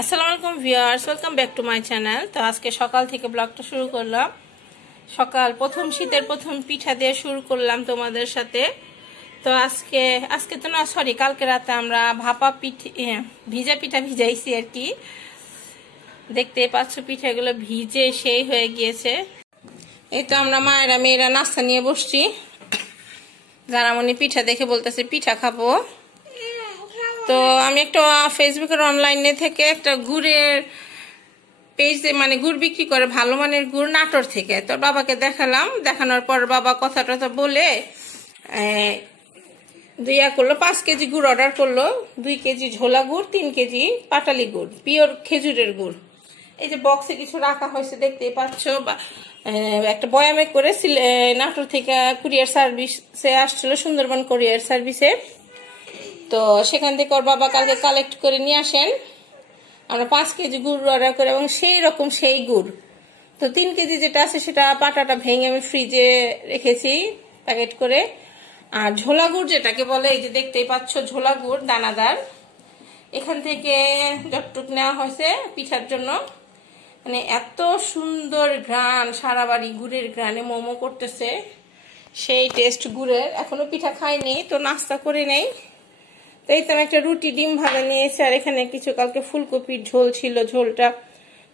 আসসালামু আলাইকুম viewers, welcome back to my channel. তো আজকে সকাল থেকে ব্লগটা শুরু করলাম। সকাল প্রথম শীতের প্রথম পিঠা দিয়ে শুরু করলাম তোমাদের সাথে। তো আজকে তো না, সরি, কালকে রাতে আমরা ভাপা ভিজা পিঠা ভিজাইছি আর কি। দেখতেই পাচ্ছ পিঠাগুলো ভিজে সেই হয়ে গিয়েছে। এই তো আমরা মায়েরা মেয়েরা নাস্তা নিয়ে বসছি। যারা মনে পিঠা দেখে বলতেছে পিঠা খাবো। তো আমি একটা ফেসবুকের অনলাইনে থেকে একটা গুড়ের পেজ, মানে গুড় বিক্রি করে ভালো মানের গুড়, নাটোর থেকে। তো বাবাকে দেখানোর পর বাবা কথা টথা বলে করলো 5 কেজি গুড় অর্ডার করলো। 2 কেজি ঝোলা গুড়, 3 কেজি পাটালি গুড়, পিওর খেজুরের গুড়। এই যে বক্সে কিছু রাখা হয়েছে দেখতেই পাচ্ছ। একটা বয়ামে করে নাটোর থেকে কুরিয়ার সার্ভিসে আসছিল, সুন্দরবন কুরিয়ার সার্ভিসে। তো সেখান থেকে ওর বাবা কালকে কালেক্ট করে নিয়ে আসেন। আমরা 5 কেজি গুড় অর্ডার করি এবং সেই রকম সেই গুড়। তো 3 কেজি যেটা আছে সেটা পাটাটা ভেঙে আমি ফ্রিজে রেখেছি প্যাকেট করে। আর ঝোলা গুড় যেটাকে বলে, এই যে দেখতেই পাচ্ছ ঝোলা গুড় দানাদার, এখান থেকে যতটুক নেওয়া হয়েছে পিঠার জন্য। মানে এত সুন্দর ঘ্রাণ, সারা বাড়ি গুড়ের ঘ্রাণে মোমো করতেছে, সেই টেস্ট গুড়ের। এখনো পিঠা খাইনি, তো নাস্তা করে নেই। তো এই তো আমি একটা রুটি ডিম ভাজা নিয়েছি, আর এখানে কিছু কালকে ফুলকপির ঝোল ছিল, ঝোলটা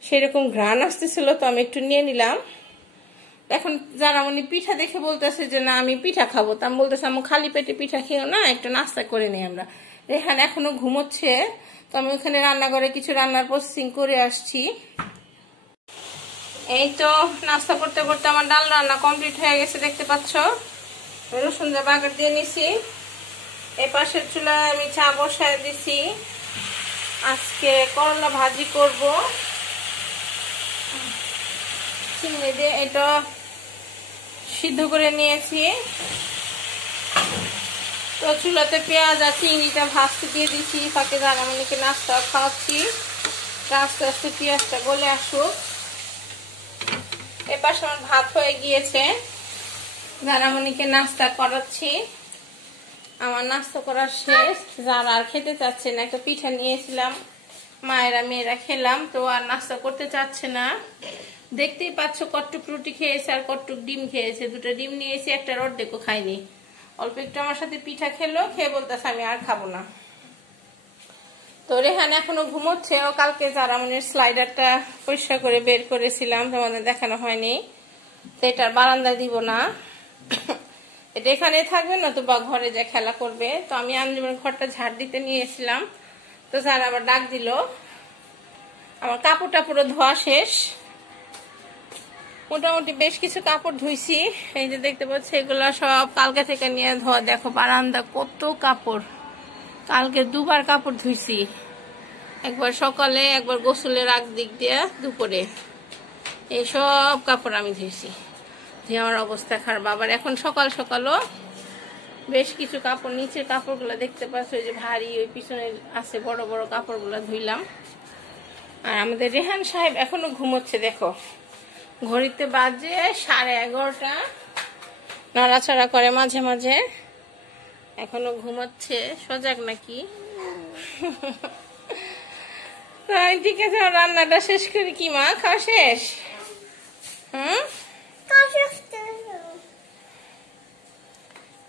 সেরকম ঘ্রাণ আসতেছিল, তো আমি একটু নিয়ে নিলাম। এখন যারা উনি পিঠা দেখে বলতেছে যে না আমি পিঠা খাবো, তা আমি বলতেছে আমি খালি পেটে পিঠা খেয়েও না, একটু নাস্তা করে নিই আমরা। রেহান এখনো ঘুমোচ্ছে, তো আমি ওখানে রান্নাঘরে কিছু রান্নার প্রসেসিং করে আসছি। এই তো নাস্তা করতে করতে আমার ডাল রান্না কমপ্লিট হয়ে গেছে, দেখতে পাচ্ছ। রসুন দিয়ে বাগার দিয়ে নিছি। এই পাশের চুলায় আমি চা বসায় দিছি। আজকে করলা ভাজি করব চিংড়ি দিয়ে। এটা সিদ্ধ করে নিয়েছি। তো চুলাতে পেঁয়াজ আর চিংড়িটা ভাজতে দিয়ে দিচ্ছি, ফাঁকে জানামনিকে নাস্তা খাওয়াচ্ছি। আস্তে আস্তে পেঁয়াজটা গলে আসুক। এপাশ আমার ভাত হয়ে গিয়েছে, জানামনিকে নাস্তা করাচ্ছি। আমার নাস্তা করা শেষ। যারা আর খেতে চাচ্ছে না, একটা পিঠা নিয়েছিলাম, মায়েরা মেয়েরা খেলাম, তো আর নাস্তা করতে চাচ্ছে না। দেখতেই পাচ্ছ কটটুক রুটি খেয়েছে আর কটটুক ডিম খেয়েছে। 2টা ডিম নিয়েছি, একটা অর্ধেকও খাইনি। অল্প একটু আমার সাথে পিঠা খেলো, খেয়ে বলতেছে আমি আর খাবো না। তো রেহান এখনো ঘুমোচ্ছে। ও কালকে যারা মানে স্লাইডারটা পরিষ্কার করে বের করেছিলাম, তোমাদের দেখানো হয়নি, তো এটার বারান্দা দিব না, এটা এখানে থাকবে, না তো বা ঘরে যা খেলা করবে। তো আমি আঞ্জুমের ঘরটা ঝাড় দিতে নিয়েছিলাম, তো যারা আবার ডাক দিল। আমার কাপড়টা পুরো ধোয়া শেষ, মোটামুটি বেশ কিছু কাপড় ধুইছি। এই যে দেখতে পাচ্ছি এগুলা সব কালকে থেকে নিয়ে ধোয়া। দেখো বারান্দা কত কাপড়, কালকে 2বার কাপড় ধুইছি, একবার সকালে একবার গোসলের আগ দিক দিয়ে দুপুরে। এই সব কাপড় আমি ধুইছি, আমার অবস্থা খারাপ। আবার এখন সকাল সকালও বেশ কিছু কাপড়, নিচের কাপড়গুলো দেখতে পাচ্ছ যে ভারী, ওই পিছনে আছে বড় বড় কাপড়গুলো ধুইলাম। আর আমাদের রেহান সাহেব এখনো ঘুমোচ্ছে, দেখো ঘড়িতে বাজে 11:30, নড়াচড়া করে মাঝে মাঝে, এখনো ঘুমাচ্ছে। সজাগ নাকি? ঠিক আছে, রান্নাটা শেষ করি। কি মা, খাওয়া শেষ?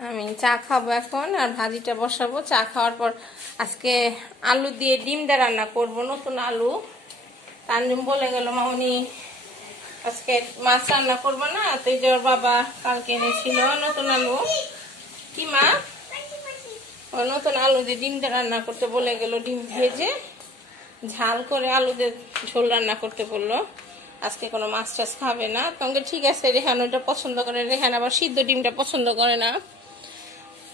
আমি চা খাবো এখন, আর ভাজিটা বসাবো। চা খাওয়ার পর আজকে আলু দিয়ে ডিম দিয়ে রান্না করবো, নতুন আলু। তানজিম বলে গেল মামনি আজকে মাছ রান্না করবো না, তো এই যে ওর বাবা কালকে এনেছিল নতুন আলু। কি মা? ও নতুন আলু দিয়ে ডিম দিয়ে রান্না করতে বলে গেল, ডিম ভেজে ঝাল করে আলু দিয়ে ঝোল রান্না করতে বললো। আজকে কোনো মাছ টাছ খাবে না। তোমাকে ঠিক আছে, রেহান ওইটা পছন্দ করে। রেহান আবার সিদ্ধ ডিমটা পছন্দ করে না।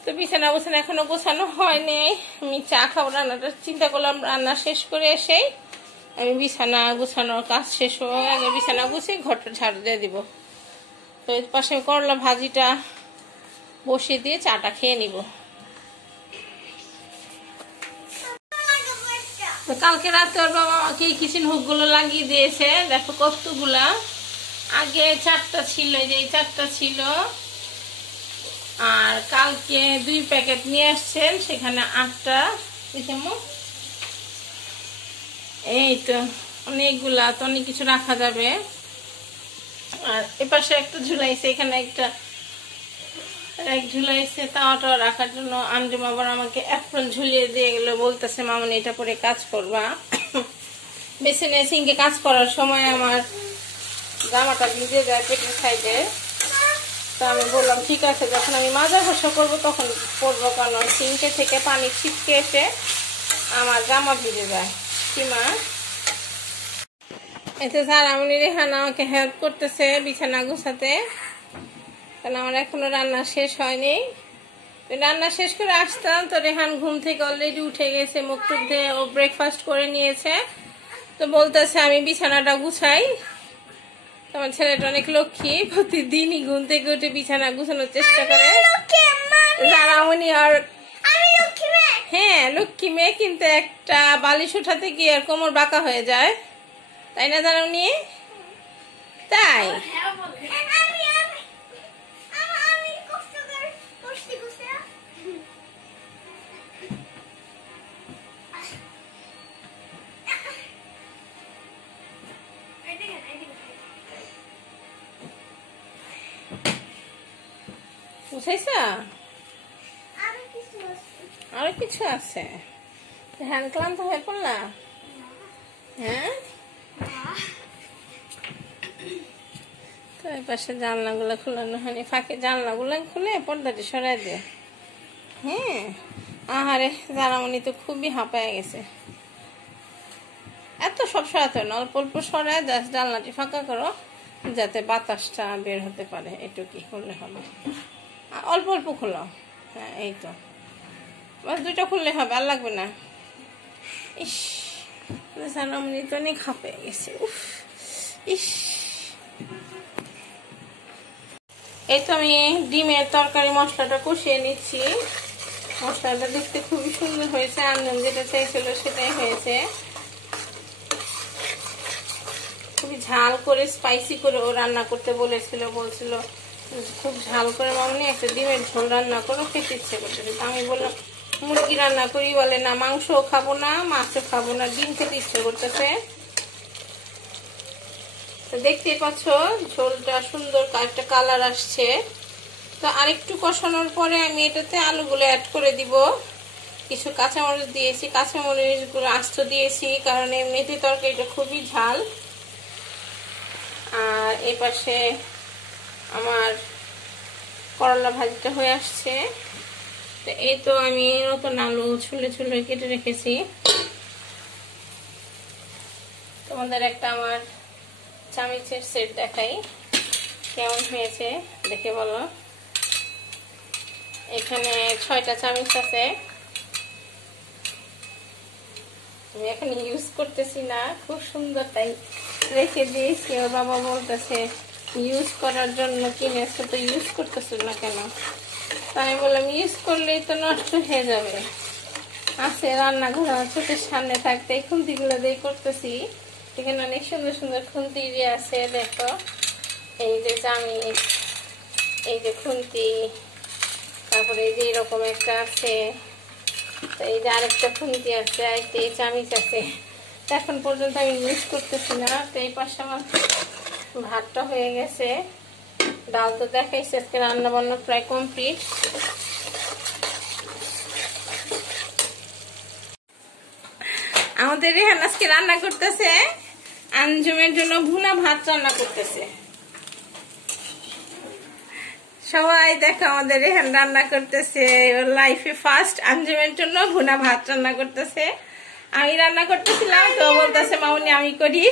তো বিছানা গোছানো এখনো গোছানো হয়নি। আমি চা খাবো, রান্নাটা চিন্তা করলাম রান্না শেষ করে এসেই আমি বিছানা গুছানোর কাজ শেষ হয়ে আগে বিছানা গুছিয়ে ঘরটা ঝাড়ু দিয়ে দিব। তো এর পাশে করলা ভাজিটা বসিয়ে দিয়ে চাটা খেয়ে নিব। তো কালকে রাতে ওর বাবা আমাকে এই কিচেন হুকগুলো লাগিয়ে দিয়েছে, দেখো কতগুলা। আগে 4টা ছিল, এই যে এই 4টা ছিল, আর কালকে 2 প্যাকেট নিয়ে আসছেন, সেখানে 8টা। এই তো অনেকগুলা, তো অনেক কিছু রাখা যাবে। আর এপাশে একটা ঝুলাইছে, এখানে একটা এক ঝুলাইছে তাওয়াটা রাখার জন্য। আঞ্জুম আবার আমাকে অ্যাপ্রন ঝুলিয়ে দিয়ে গেল, বলতেছে মামনি এটা পরে কাজ করবা। বেসিনে সিঙ্কে কাজ করার সময় আমার জামাটা ভিজে যায় পেটের সাইডে, তো আমি বললাম ঠিক আছে, যখন আমি মাজা ঘষা করবো তখন পরবো, কারণ সিঙ্কে থেকে পানি ছিটকে এসে আমার জামা ভিজে যায়। সীমা এতে স্যার আমি রেহান আমাকে হেল্প করতেছে বিছানা গুছাতে, কারণ আমার এখনো রান্না শেষ হয়নি। রান্না শেষ করে আসতাম তো রেহান ঘুম থেকে অলরেডি উঠে গেছে, মুখ টুক দিয়ে ও ব্রেকফাস্ট করে নিয়েছে। তো বলতেছে আমি বিছানাটা গুছাই। তোমার ছেলেটা অনেক লক্ষ্মী, প্রতিদিনই ঘুম থেকে উঠে বিছানা গুছানোর চেষ্টা করে। জানামনি আর হ্যাঁ লক্ষ্মী মেয়ে, কিন্তু একটা বালিশ উঠাতে গিয়ে আর কোমর বাঁকা হয়ে যায়, তাই না জানামনি? তাই বুঝাইছা? আরো কিছু আছে? হ্যাঁ ক্লান্ত হয়ে পড়লা? হ্যাঁ তো এই পাশে জানলাগুলো খোলানো হয়নি, ফাঁকে জানলাগুলো খুলে পর্দাটি সরাই দে। হ্যাঁ আহারে জানামনি তো খুবই হাঁপায় গেছে। এত সব সরাতে না, অল্প অল্প সরায় জাস্ট জানলাটি ফাঁকা করো যাতে বাতাসটা বের হতে পারে, একটু কি করলে হবে। অল্প অল্প খোলো, হ্যাঁ এই তো বাস, দুইটা খুললে হবে, আর লাগবে না। ইস জানামনি তো অনেক হাঁপিয়ে গেছে। উফ ইস, এই তো আমি ডিমের তরকারি মশলাটা কষিয়ে নিচ্ছি। মশলাটা দেখতে খুবই সুন্দর হয়েছে, আনন্দ যেটা চাইছিল সেটাই হয়েছে। খুবই ঝাল করে স্পাইসি করে ও রান্না করতে বলছিল খুব ঝাল করে মামনি একটা ডিমের ঝোল রান্না করো, খেতে ইচ্ছে করতেছে। আমি বললাম মুরগি রান্না করি, বলে না মাংসও খাবো না, মাছও খাবো না, ডিম খেতে ইচ্ছে করতেছে। তো দেখতেই পাচ্ছ ঝোলটা সুন্দর একটা কালার আসছে। তো আরেকটু কষানোর পরে আমি এটাতে আলুগুলো অ্যাড করে দিব। কিছু কাঁচামরিচ দিয়েছি, কাঁচামরিচগুলো আস্ত দিয়েছি কারণ এমনিতে তরকারিটা খুবই ঝাল। আর এই পাশে আমার করলা ভাজিটা হয়ে আসছে। তো এই তো আমি নতুন আলু ছুলে ছুলে কেটে রেখেছি। তোমাদের একটা আমার চামচের সেট দেখাই কেমন হয়েছে, দেখে বলো। এখানে 6টা চামচ আছে, আমি এখন ইউজ করতেছি না, খুব সুন্দর তাই রেখে দিয়েছি। ওর বাবা বলতেছে ইউজ করার জন্য কিনেছো তো ইউজ করতেছো না কেন? তো আমি বললাম ইউজ করলেই তো নষ্ট হয়ে যাবে। আছে রান্নাঘর আমার চোখের সামনে থাকতে এই খুন্তিগুলো দিয়ে করতেছি। এখানে অনেক সুন্দর সুন্দর খুন্তি দিয়ে আছে, দেখো এই যে চামিচ, এই যে খুন্তি, তারপরে এই যে এরকম একটা আছে, তো এই যে আরেকটা খুন্তি আছে, আরেকটা এই চামিচ আছে। এখন পর্যন্ত আমি ইউজ করতেছি না। তো এই পাশে আমার ভাতটা হয়ে গেছে, ডাল তো দেখাইছে, আজকে রান্না বান্না প্রায় কমপ্লিট। আমাদের রেহান আজকে রান্না করতেছে, আঞ্জুমের জন্য ভুনা ভাত রান্না করতেছে। সবাই দেখো আমাদের রেহান রান্না করতেছে, ওর লাইফে ফার্স্ট আঞ্জুমের জন্য ভুনা ভাত রান্না করতেছে। আমি রান্না করতেছিলাম তো বলতেছে মামনি আমি করি।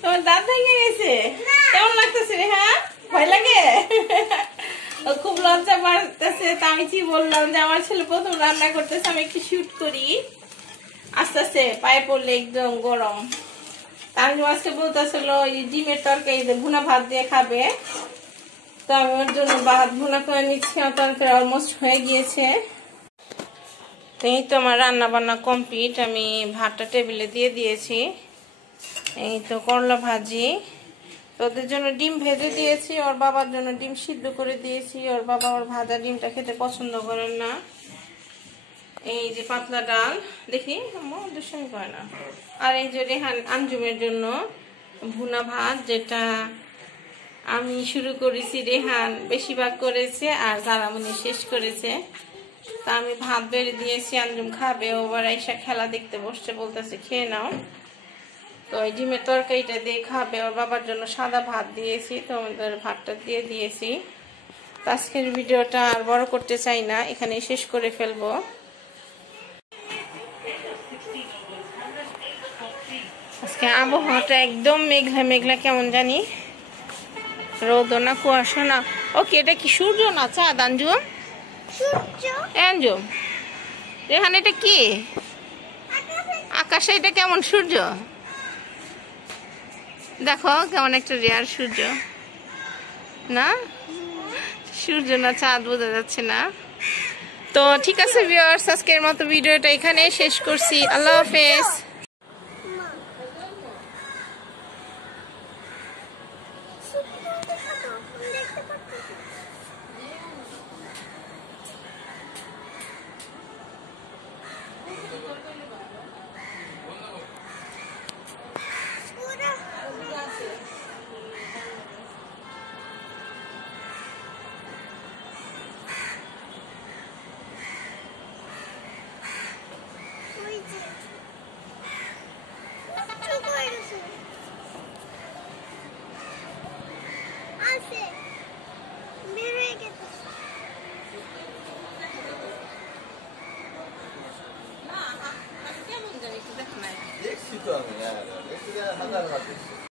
তোমার দাঁত ভেঙে গেছে? কেমন লাগতেছে রেহান? ভয় লাগে? ও খুব লজ্জা পাচ্ছে। তা আমি কি বললাম যে আমার ছেলে প্রথম রান্না করতেছে, আমি একটু শুট করি। আস্তে আস্তে পায়ে পড়লে একদম গরম। আমি আজকে বলতেছিল ডিমের তরকারি ভুনা ভাত দিয়ে খাবে, তো আমি ওর জন্য ভাত ভুনা করে নিচ্ছি। তরকারি অলমোস্ট হয়ে গিয়েছে। এই তো আমার রান্না বান্না কমপ্লিট, আমি ভাতটা টেবিলে দিয়ে দিয়েছি। এই তো করলা ভাজি, ওদের জন্য ডিম ভেজে দিয়েছি, ওর বাবার জন্য ডিম সিদ্ধ করে দিয়েছি। ওর বাবা ওর ভাজা ডিমটা খেতে পছন্দ করেন না। এই যে পাতলা ডাল, দেখি দুষ্টামি করে না। আর এই যে রেহান আঞ্জুমের জন্য ভুনা ভাত, যেটা আমি শুরু করেছি, রেহান বেশিরভাগ করেছে আর জারামনি শেষ করেছে। তা আমি ভাত বেড়ে দিয়েছি, আঞ্জুম খাবে, ওবার এসে খেলা দেখতে বসছে, বলতেছে খেয়ে নাও। তো এই ডিমের তরকারিটা দিয়ে খাবে। ওর বাবার জন্য সাদা ভাত দিয়েছি, তো আমাদের ভাতটা দিয়ে দিয়েছি। আজকের ভিডিওটা আর বড় করতে চাই না, এখানে শেষ করে ফেলবো। আজকে আবহাওয়াটা একদম মেঘলা মেঘলা, কেমন জানি, রোদ না কুয়াশা না। ওকে, এটা কি সূর্য না চাঁদ আঞ্জুম? আঞ্জুম রেহান, এটা কি আকাশে? এটা কেমন সূর্য? দেখো কেমন একটা রেয়ার সূর্য না, সূর্য না চাঁদ বোঝা যাচ্ছে না। তো ঠিক আছে ভিউয়ার্স, আজকের মতো ভিডিওটা এখানে শেষ করছি। আল্লাহ হাফেজ।